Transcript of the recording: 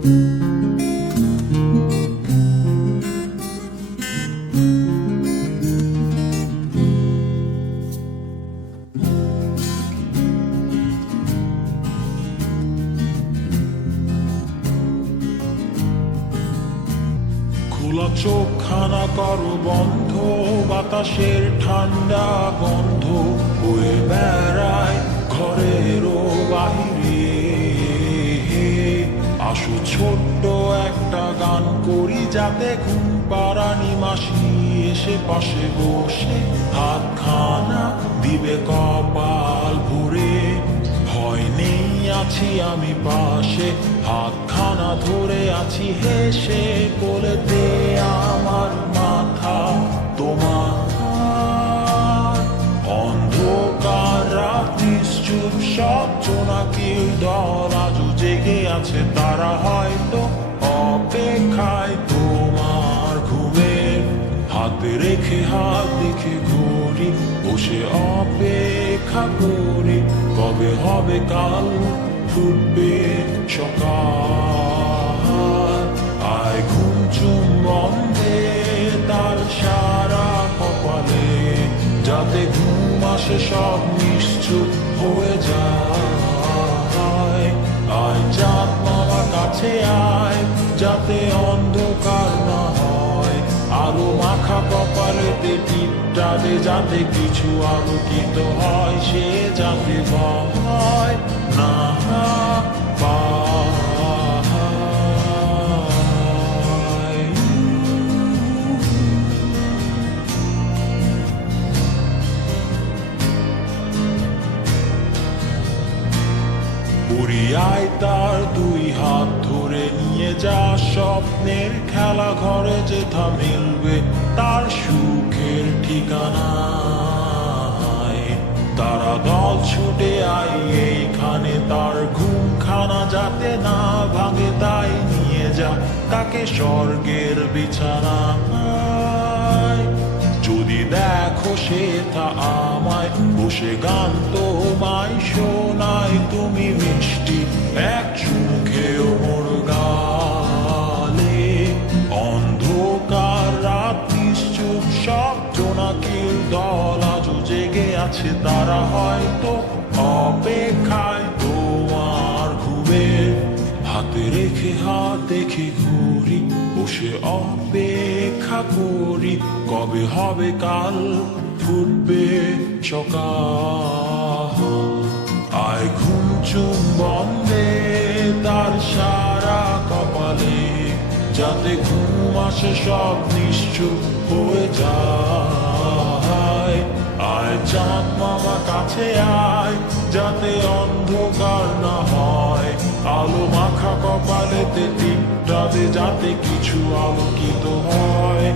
খোলা চোখখানা করো বন্ধ, বাতাসের ঠান্ডা গন্ধ বয়ে বেড়ায় ঘরেরও বাহিরে। আসো ছোট্ট একটা গান করি, যাতে ঘুম পাড়ানি মাসি এসে পাশে বসে হাতখানা দিবে কপাল ভরে। ভয় নেই, আছি আমি পাশে, হাতখানা ধরে আছি হেসে, বলে দে আমার মাথা তোমার। অন্ধকার রাত্রি চুপ সব জোনাকির দল আজও জেগে আছে, তারা হয়তো অপেক্ষায় তোমার ঘুমের। হাতে রেখে হাত দেখে ঘুরি, বসে অপেক্ষা করি, কবে হবে কাল ফুটবে সকাল। আয় ঘুম চুম বন্ধে তার সারা কপালে, যাতে ঘুম আসে সব নিশ্চুপ হয়ে যায়। আয় চাঁদ মামা কাছে আয়, যাতে অন্ধকার না হয়, আলো মাখা কপালেতে টিপটালে, যাতে কিছু আলোকিত হয়, সে যাতে ভয় না পায়। পুরিয়ায় তার দুই হাত ধরে নিয়ে যা, স্বপ্নের খেলা ঘরে যেথা মিলবে তার সুখের ঠিকানায়। তারা দল ছুটে আই এইখানে, তার ঘুমখানা যাতে না ভাঙে, তাই নিয়ে যা তাকে স্বর্গের বিছানায়। যদি দেখো সে তা আমায় বসে গান তোমায় শোনায়, তুমি মিষ্টি এক চুমুখেও মোর গালে। অন্ধকার রাত্রি চুপ সব জোনাকির দল আজও জেগে আছে, তারা হয়তো অপেক্ষায় তোমার ঘুমের। হাতে রেখে হাত দেখে ঘুরি, বসে অপেক্ষা করি, কবে হবে কাল ফুটবে সকাল। আয় ঘুম চুম বন্ধে তার সারা কপালে, যাতে ঘুম আসে সব নিশ্চুপ হয়ে যায়। আয় চাঁদ মামা কাছে আয়, যাতে অন্ধকার না হয়, আলো মাখা কপালেতে টিপটাতে, যাতে কিছু আলোকিত হয়।